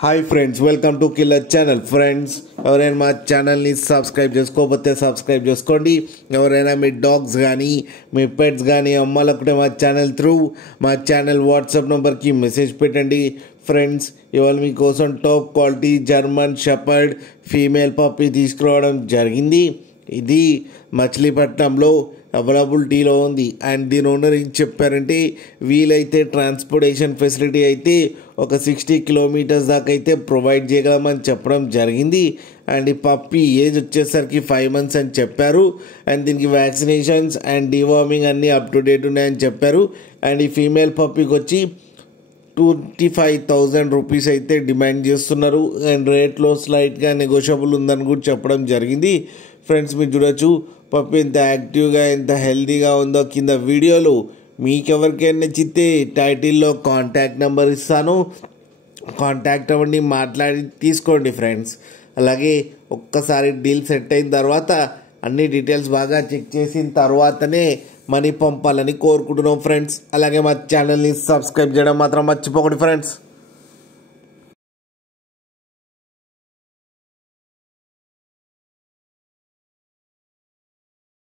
Hi friends, welcome to killer channel. Friends, ఎవరైనా మా ఛానల్ని సబ్స్క్రైబ్ చేసుకోకపోతే సబ్స్క్రైబ్ చేసుకోండి. ఎవరైనా మీ డాగ్స్ కానీ మీ పెట్స్ కానీ అమ్మాలనుకుంటే మా ఛానల్ వాట్సాప్ నెంబర్కి మెసేజ్ పెట్టండి. ఫ్రెండ్స్, ఇవాళ మీకోసం top quality German shepherd female puppy తీసుకురావడం జరిగింది. ఇది మచిలీపట్నంలో అవైలబిలిటీలో ఉంది. అండ్ దీని ఓనర్ ఏం చెప్పారంటే, వీలైతే ట్రాన్స్పోర్టేషన్ ఫెసిలిటీ అయితే ఒక 60 కిలోమీటర్స్ దాకా అయితే ప్రొవైడ్ చేయగలమని చెప్పడం జరిగింది. అండ్ ఈ పప్పీ ఏజ్ వచ్చేసరికి 5 months అని చెప్పారు. అండ్ దీనికి వ్యాక్సినేషన్స్ అండ్ డివార్మింగ్ అన్నీ అప్ టు డేట్ ఉన్నాయని చెప్పారు. అండ్ ఈ ఫీమేల్ పప్పీకి వచ్చి 25,000 రూపీస్ అయితే డిమాండ్ చేస్తున్నారు. అండ్ రేట్లో స్లైట్గా నెగోషియబుల్ ఉందని కూడా చెప్పడం జరిగింది. ఫ్రెండ్స్, మీరు చూడొచ్చు పప్పి ఎంత యాక్టివ్గా ఎంత హెల్తీగా ఉందో. కింద వీడియోలో మీకెవరికైనా నచ్చితే టైటిల్లో కాంటాక్ట్ నెంబర్ ఇస్తాను, కాంటాక్ట్ అవ్వండి, మాట్లాడి తీసుకోండి ఫ్రెండ్స్. అలాగే ఒక్కసారి డీల్ సెట్ అయిన తర్వాత అన్ని డీటెయిల్స్ బాగా చెక్ చేసిన తర్వాతనే మనీ పంపాలని కోరుకుంటున్నాం ఫ్రెండ్స్. అలాగే మా ఛానల్ని సబ్స్క్రైబ్ చేయడం మాత్రం మర్చిపోకండి ఫ్రెండ్స్.